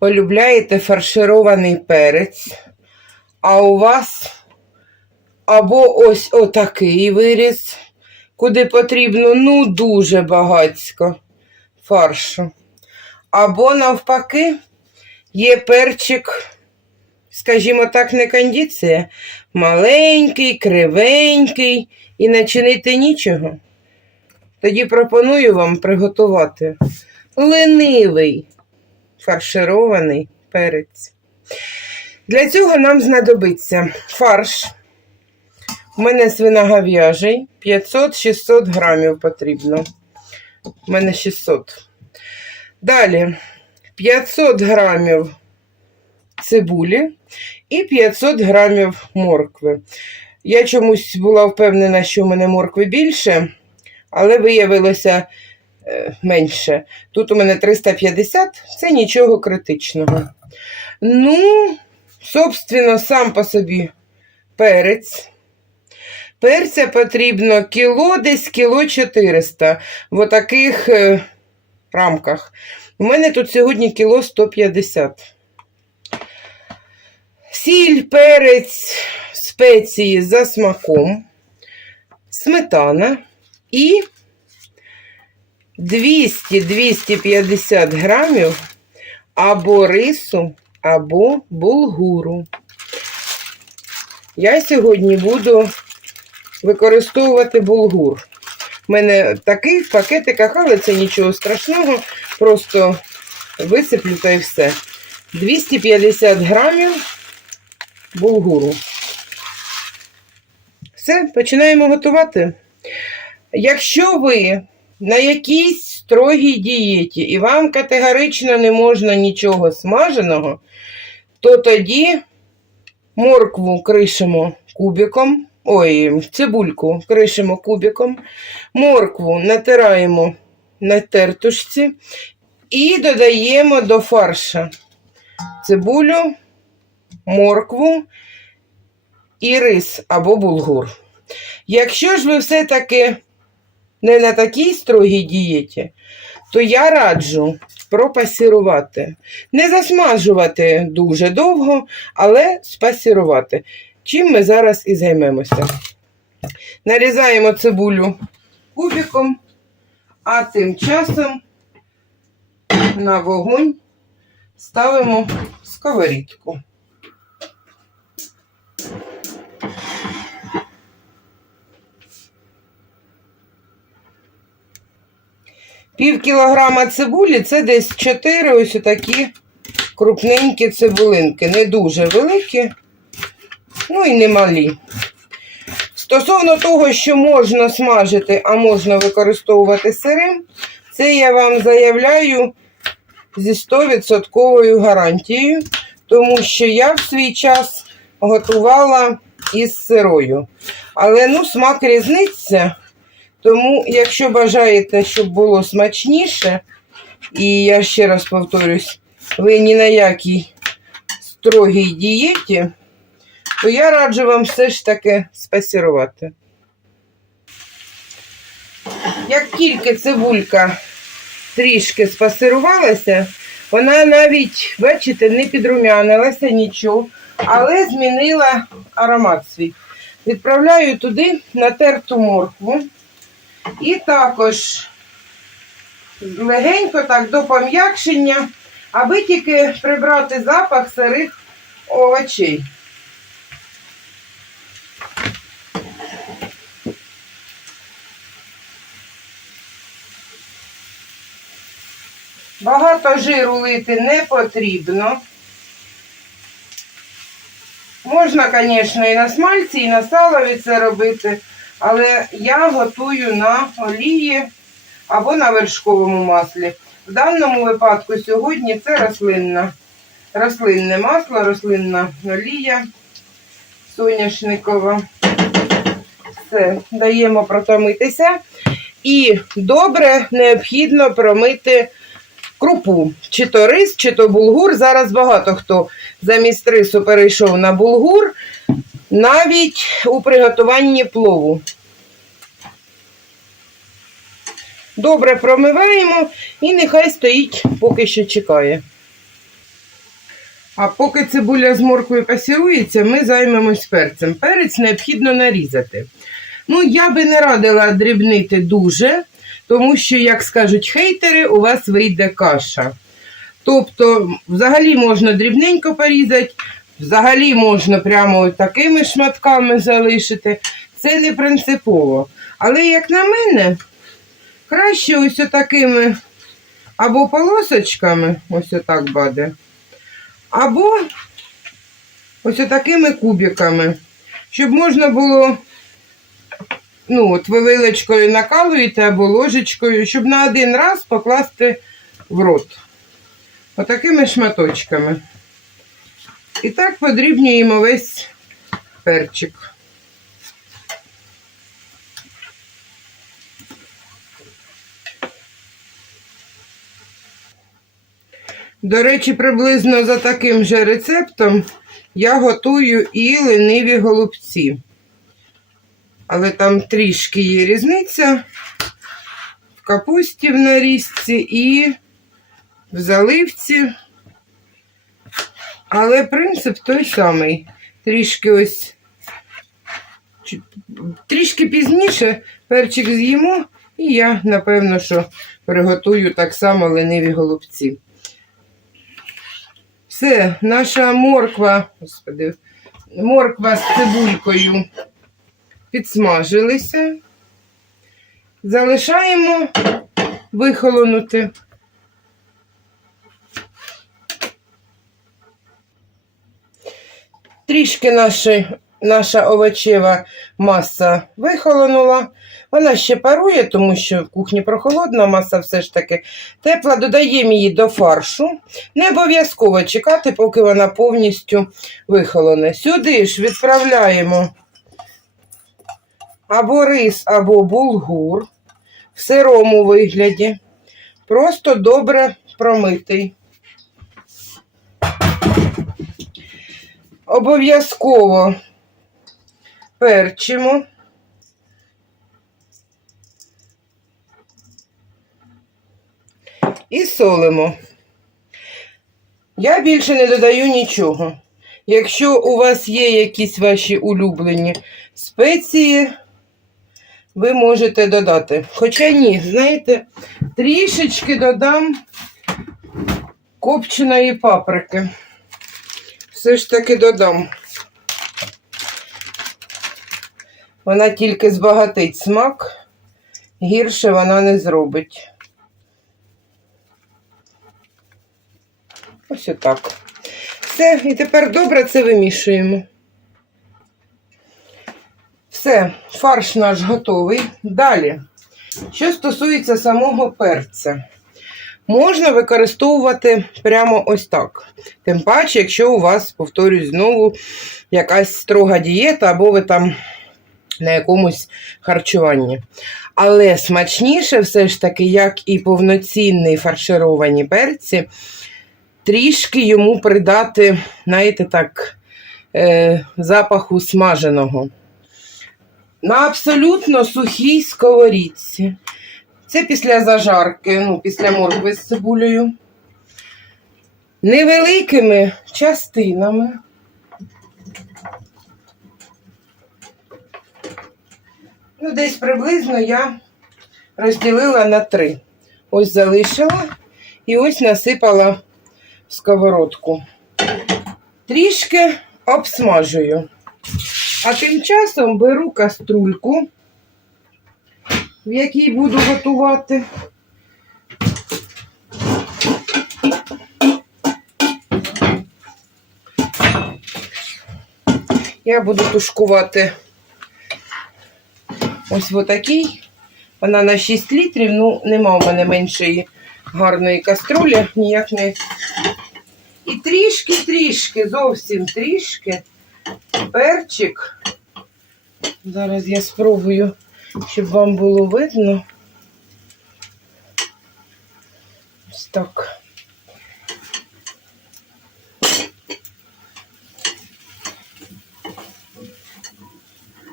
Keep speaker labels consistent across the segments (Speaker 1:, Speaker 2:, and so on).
Speaker 1: полюбляєте фарширований перець, а у вас або ось отакий виріз, куди потрібно ну дуже багацько фаршу. Або навпаки, є перчик, скажімо так, не кондиція, маленький, кривенький і не чинити нічого. Тоді пропоную вам приготувати ленивий фарширований перець. Для цього нам знадобиться фарш. У мене свиногов'яжий 500-600 грамів потрібно. У мене 600. Далі 500 грамів цибулі і 500 грамів моркви. Я чомусь була впевнена, що в мене моркви більше, але виявилося е, менше. Тут у мене 350, це нічого критичного. Ну, собственно, сам по собі перець. Перця потрібно кіло, десь кіло 400 в отаких е, рамках. У мене тут сьогодні кіло 150. Сіль, перець, спеції за смаком, сметана і 200-250 грамів або рису, або булгуру. Я сьогодні буду використовувати булгур. У мене такий в пакетиках, але це нічого страшного. Просто висиплю та й все. 250 грамів булгуру. Все, починаємо готувати. Якщо ви на якійсь строгій дієті і вам категорично не можна нічого смаженого, то тоді моркву кришимо кубиком, ой, цибульку кришимо кубиком, моркву натираємо на тертушці і додаємо до фарша цибулю, моркву і рис або булгур. Якщо ж ви все-таки не на такій строгій дієті, то я раджу пропасірувати. Не засмажувати дуже довго, але спасірувати. Чим ми зараз і займемося. Нарізаємо цибулю кубиком, а тим часом на вогонь ставимо сковорідку. Пів кілограма цибулі це десь 4 ось такі крупненькі цибулинки. Не дуже великі, ну і не малі. Стосовно того, що можна смажити, а можна використовувати сирим, це я вам заявляю зі 100% гарантією, тому що я в свій час готувала із сирою. Але ну, смак різниця. Тому, якщо бажаєте, щоб було смачніше, і я ще раз повторюсь, ви ні на якій строгій дієті, то я раджу вам все ж таки спасірувати. Як тільки цибулька трішки спасирувалася, вона навіть, бачите, не підрумянилася нічого, але змінила аромат свій. Відправляю туди натерту моркву. І також легенько так до пом'якшення, аби тільки прибрати запах сирих овочей. Багато жиру лити не потрібно. Можна, звісно, і на смальці, і на салові це робити, але я готую на олії або на вершковому маслі. В даному випадку сьогодні це рослинна, рослинне масло, рослинна олія соняшникова. Все, даємо протомитися. І добре необхідно промити крупу, чи то рис, чи то булгур. Зараз багато хто замість рису перейшов на булгур, навіть у приготуванні плову. Добре промиваємо і нехай стоїть, поки що чекає. А поки цибуля з морквою пасірується, ми займемось перцем. Перець необхідно нарізати. Ну, я би не радила дрібнити дуже, тому що, як скажуть хейтери, у вас вийде каша. Тобто, взагалі можна дрібненько порізати, взагалі можна прямо такими шматками залишити. Це не принципово. Але, як на мене, краще ось такими або полосочками, ось отак баде, або ось такими кубиками, щоб можна було, ну, от ви вилочкою накалуєте або ложечкою, щоб на один раз покласти в рот. Отакими шматочками. І так подрібнюємо весь перчик. До речі, приблизно за таким же рецептом я готую і лениві голубці. Але там трішки є різниця в капусті в нарізці і в заливці. Але принцип той самий. Трішки ось трішки пізніше перчик з'їмо, і я, напевно, що приготую так само лениві голубці. Все, наша морква, господи, морква з цибулькою підсмажилися. Залишаємо вихолонути. Трішки наші, наша овочева маса вихолонула. Вона ще парує, тому що в кухні прохолодна, маса все ж таки тепла. Додаємо її до фаршу. Не обов'язково чекати, поки вона повністю вихолоне. Сюди ж відправляємо або рис, або булгур в сирому вигляді. Просто добре промитий. Обов'язково перчимо. І солимо. Я більше не додаю нічого. Якщо у вас є якісь ваші улюблені спеції, ви можете додати. Хоча ні, знаєте, трішечки додам копченої паприки. Все ж таки додам. Вона тільки збагатить смак, гірше вона не зробить. Ось отак. Все, і тепер добре це вимішуємо. Все, фарш наш готовий. Далі, що стосується самого перця, можна використовувати прямо ось так. Тим паче, якщо у вас, повторюсь, знову якась строга дієта, або ви там на якомусь харчуванні. Але смачніше, все ж таки, як і повноцінні фаршировані перці, трішки йому придати, знаєте, так, е, запаху смаженого. На абсолютно сухій сковорідці. Це після зажарки, ну, після моркви з цибулею. Невеликими частинами. Ну, десь приблизно я розділила на три. Ось залишила і ось насипала в сковородку. Трішки обсмажую. А тим часом беру каструльку, в якій буду готувати. Я буду тушкувати ось в такій. Вона на 6 літрів, ну, нема в мене меншої гарної каструлі, ніяк не. І трішки-трішки, зовсім трішки перчик. Зараз я спробую, щоб вам було видно. Ось так.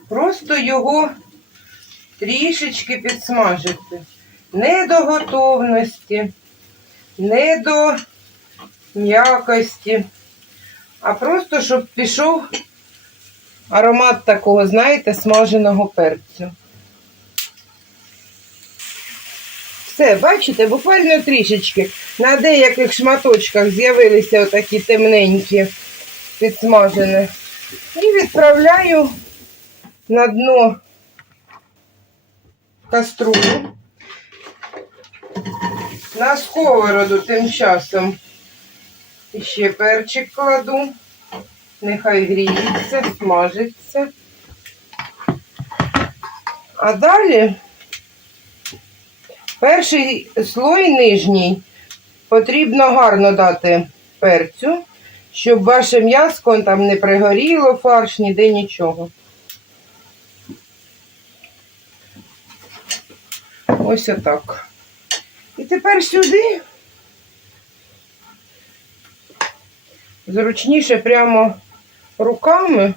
Speaker 1: Просто його трішечки підсмажити. Не до готовності, не до м'якості, а просто, щоб пішов аромат такого, знаєте, смаженого перцю. Все, бачите, буквально трішечки. На деяких шматочках з'явилися отакі темненькі підсмажені. І відправляю на дно каструлю. На сковороду тим часом ще перчик кладу. Нехай гріється, смажиться. А далі перший слой нижній потрібно гарно дати перцю, щоб ваше м'яско там не пригоріло, фарш, ніде нічого. Ось отак. І тепер сюди зручніше прямо руками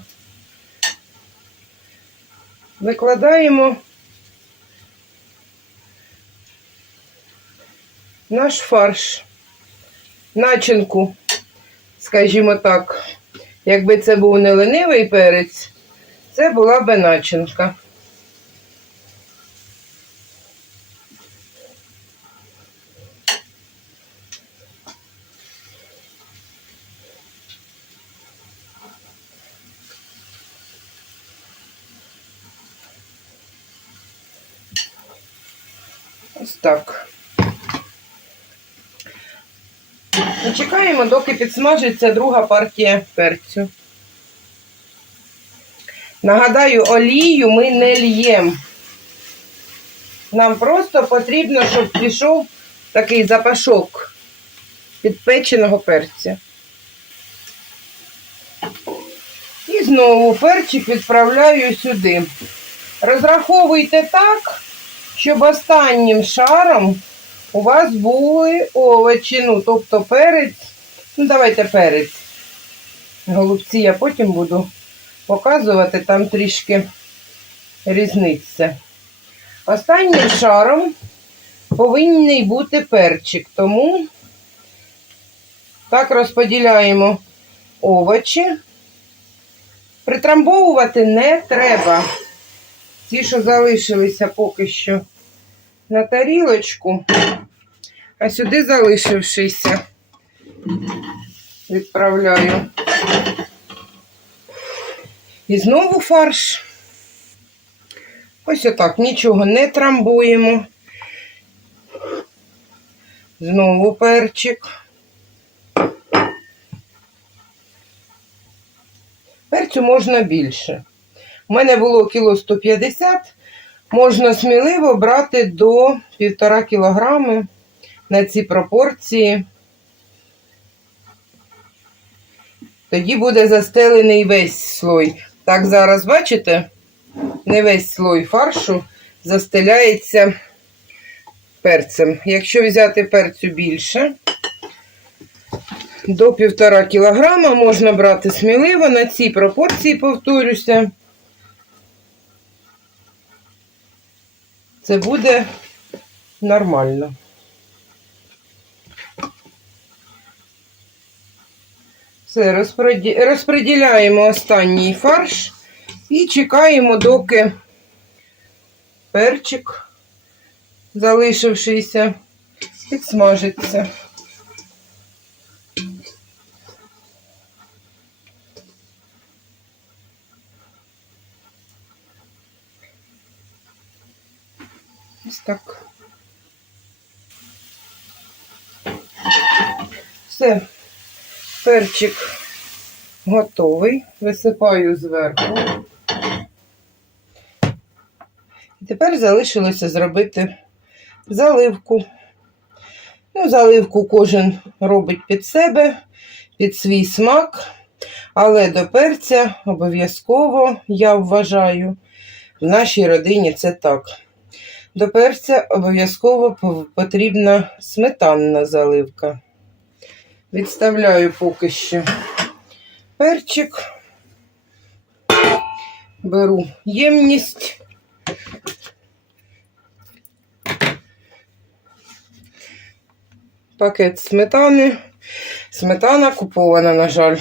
Speaker 1: викладаємо наш фарш, начинку, скажімо так, якби це був не ленивий перець, це була би начинка. Ось так. І чекаємо, доки підсмажиться друга партія перцю. Нагадаю, олію ми не л'ємо. Нам просто потрібно, щоб пішов такий запашок підпеченого перця. І знову перчик відправляю сюди. Розраховуйте так, щоб останнім шаром у вас були овочі, ну, тобто перець. Ну, давайте перець. Голубці я потім буду показувати, там трішки різниця. Останнім шаром повинен бути перчик, тому так розподіляємо овочі. Притрамбовувати не треба. Ті, що залишилися поки що на тарілочку, а сюди залишившися, відправляю. І знову фарш. Ось отак, нічого не трамбуємо. Знову перчик. Перцю можна більше. У мене було кіло 150, можна сміливо брати до 1,5 кілограми на ці пропорції. Тоді буде застелений весь слой. Так, зараз, бачите, не весь слой фаршу застеляється перцем. Якщо взяти перцю більше, до 1,5 кілограма можна брати сміливо на цій пропорції, повторюся. Це буде нормально. Все, розпреділяємо останній фарш і чекаємо, доки перчик, залишившийся, підсмажиться. Ось так. Все, перчик готовий. Висипаю зверху. І тепер залишилося зробити заливку. Ну, заливку кожен робить під себе, під свій смак, але до перця обов'язково, я вважаю, в нашій родині це так. До перця обов'язково потрібна сметанна заливка. Відставляю поки що перчик. Беру ємність. Пакет сметани. Сметана купована, на жаль.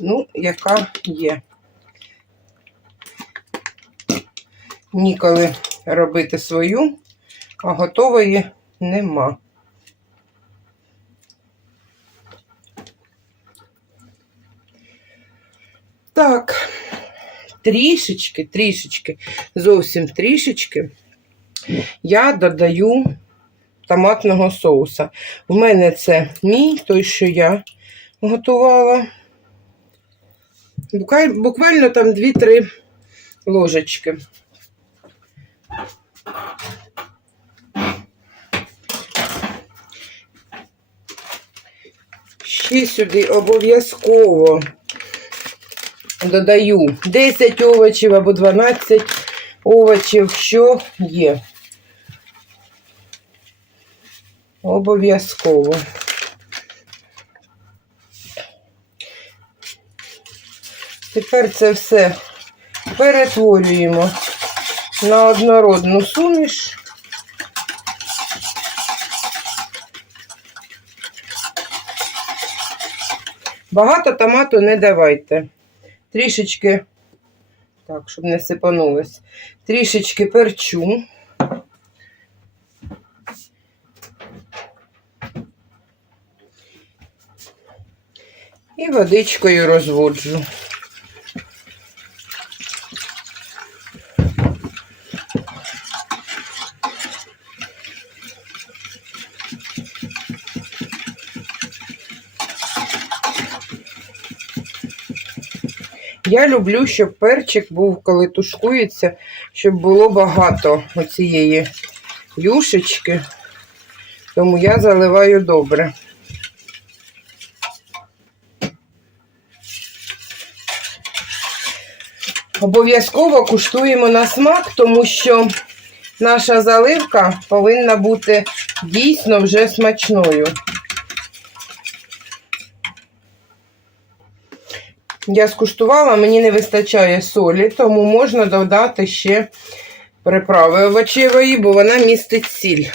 Speaker 1: Ну, яка є. Ніколи робити свою, а готової нема. Так, трішечки, трішечки, зовсім трішечки я додаю томатного соуса. В мене це мій, той, що я готувала. Буквально там 2-3 ложечки. Ще сюди обов'язково додаю 10 овочів або 12 овочів, що є. Обов'язково. Тепер це все перетворюємо на однородну суміш. Багато томату не давайте. Трішечки, так, щоб не сипанулось, трішечки перчу. І водичкою розводжу. Я люблю, щоб перчик був, коли тушкується, щоб було багато оцієї юшечки, тому я заливаю добре. Обов'язково куштуємо на смак, тому що наша заливка повинна бути дійсно вже смачною. Я скуштувала, мені не вистачає солі, тому можна додати ще приправи овочевої, бо вона містить сіль.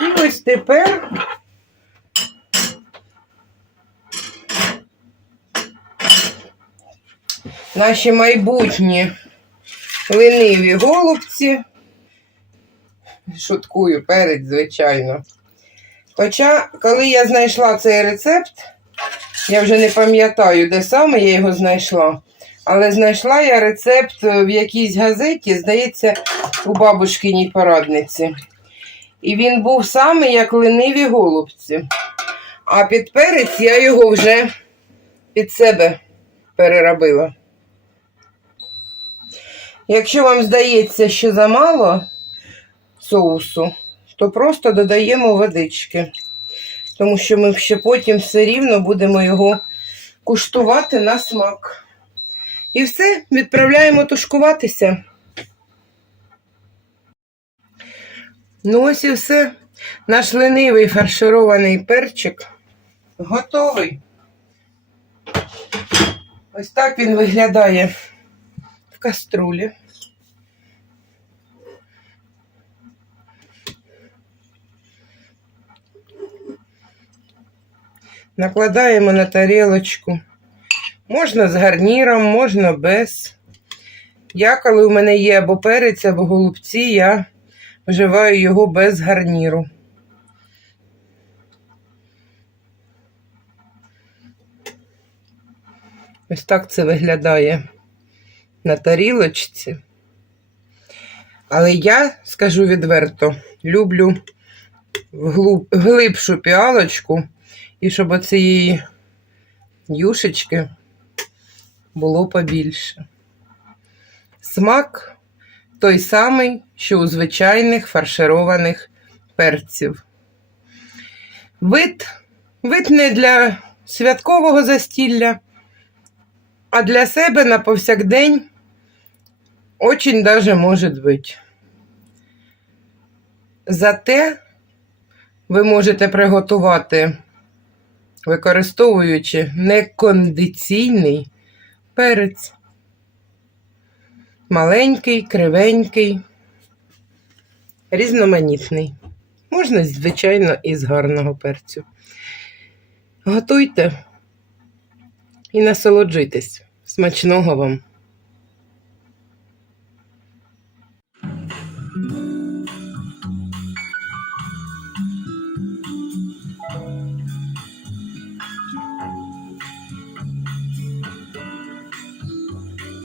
Speaker 1: І ось тепер наші майбутні лениві голубці. Шуткую, перець, звичайно. Хоча, коли я знайшла цей рецепт, я вже не пам'ятаю, де саме я його знайшла. Але знайшла я рецепт в якійсь газеті, здається, у бабушкиній порадниці. І він був саме як лениві голубці. А під перець я його вже під себе переробила. Якщо вам здається, що замало соусу, то просто додаємо водички, тому що ми ще потім все рівно будемо його куштувати на смак. І все, відправляємо тушкуватися. Ну, ось і все. Наш ленивий фарширований перчик готовий. Ось так він виглядає в каструлі. Накладаємо на тарілочку. Можна з гарніром, можна без. Я, коли у мене є або перець, або голубці, я вживаю його без гарніру. Ось так це виглядає на тарілочці. Але я, скажу відверто, люблю вглуб, глибшу піалочку, і щоб оцієї юшечки було побільше. Смак той самий, що у звичайних фаршированих перців. Вид, вид не для святкового застілля, а для себе на повсякдень очень даже може бути. Зате ви можете приготувати, використовуючи некондиційний перець. Маленький, кривенький, різноманітний. Можна, звичайно, із гарного перцю. Готуйте і насолоджуйтесь. Смачного вам!